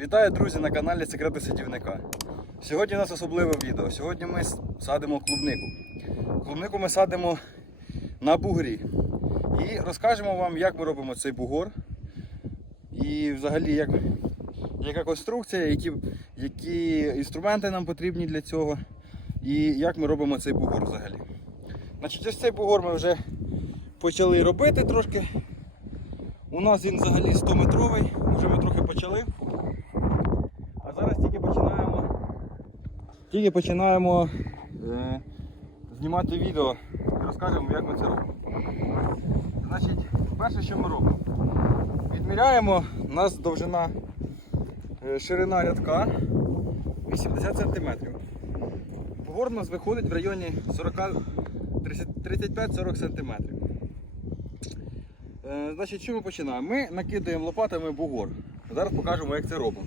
Вітаю, друзі, на каналі Секрети Садівника. Сьогодні у нас особливе відео. Сьогодні ми садимо клубнику. Клубнику ми садимо на бугрі. І розкажемо вам, як ми робимо цей бугор. І взагалі, як, яка конструкція, які, які інструменти нам потрібні для цього. І як ми робимо цей бугор взагалі. Значить, ось цей бугор ми вже почали робити трошки. У нас він взагалі 100 метровий, вже ми трохи почали. А зараз тільки починаємо, тільки починаємо е, знімати відео і розкажемо, як ми це робимо. Значить, перше, що ми робимо, відміряємо, у нас довжина е, ширина рядка 80 см. Бугор у нас виходить в районі 40 35-40 см. Е, Значить, що ми починаємо? Ми накидаємо лопатами бугор. Зараз покажемо, як це робимо.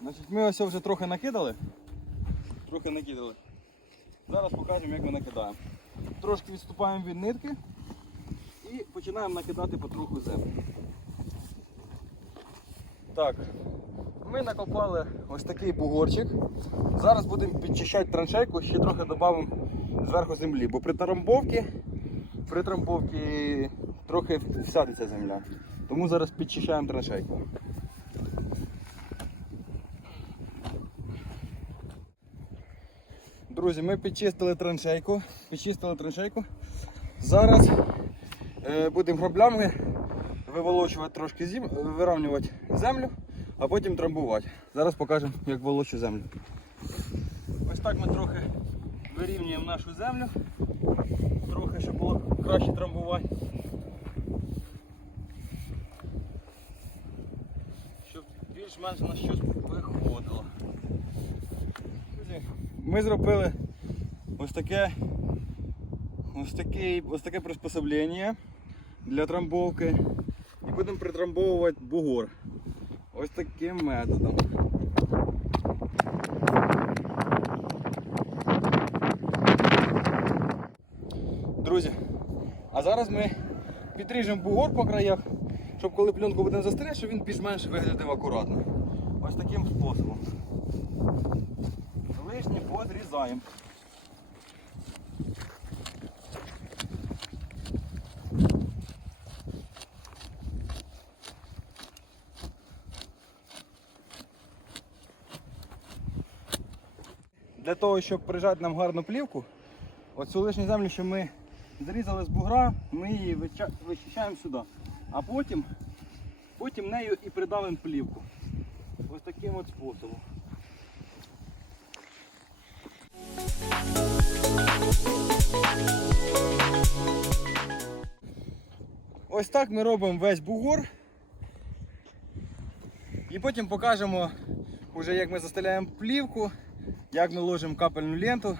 Значить, ми ось вже трохи накидали. Трохи накидали. Зараз покажемо, як ми накидаємо. Трошки відступаємо від нитки і починаємо накидати потроху землю. Так, ми накопали ось такий бугорчик. Зараз будемо підчищати траншейку, ще трохи додамо зверху землі, бо при трамбовці, при трамбовці трохи всядеться земля. Тому зараз підчищаємо траншейку. Друзі, ми підчистили траншейку. Підчистили траншейку. Зараз е, будемо граблями виволочувати трошки зім, вирівнювати землю, а потім трамбувати. Зараз покажемо, як волочу землю. Ось так ми трохи вирівнюємо нашу землю. Трохи, щоб було краще трамбувати. Щоб більш-менш на щось виходило. Ми зробили ось таке ось, такий, ось таке приспособлення для трамбовки. І будемо притрамбовувати бугор. Ось таким методом. Друзі, а зараз ми підріжемо бугор по краях, щоб коли пленку будемо застряти, щоб він більш-менш виглядав акуратно. Ось таким способом. Лишнє подрізаємо. Для того, щоб прижати нам гарну плівку, оцю лишню землю, що ми зрізали з бугра, ми її вичищаємо сюди. А потім, потім нею і придавимо плівку. Ось таким от способом. Ось так ми робимо весь бугор. І потім покажемо, уже як ми застеляємо плівку, як ми ложимо капельну ленту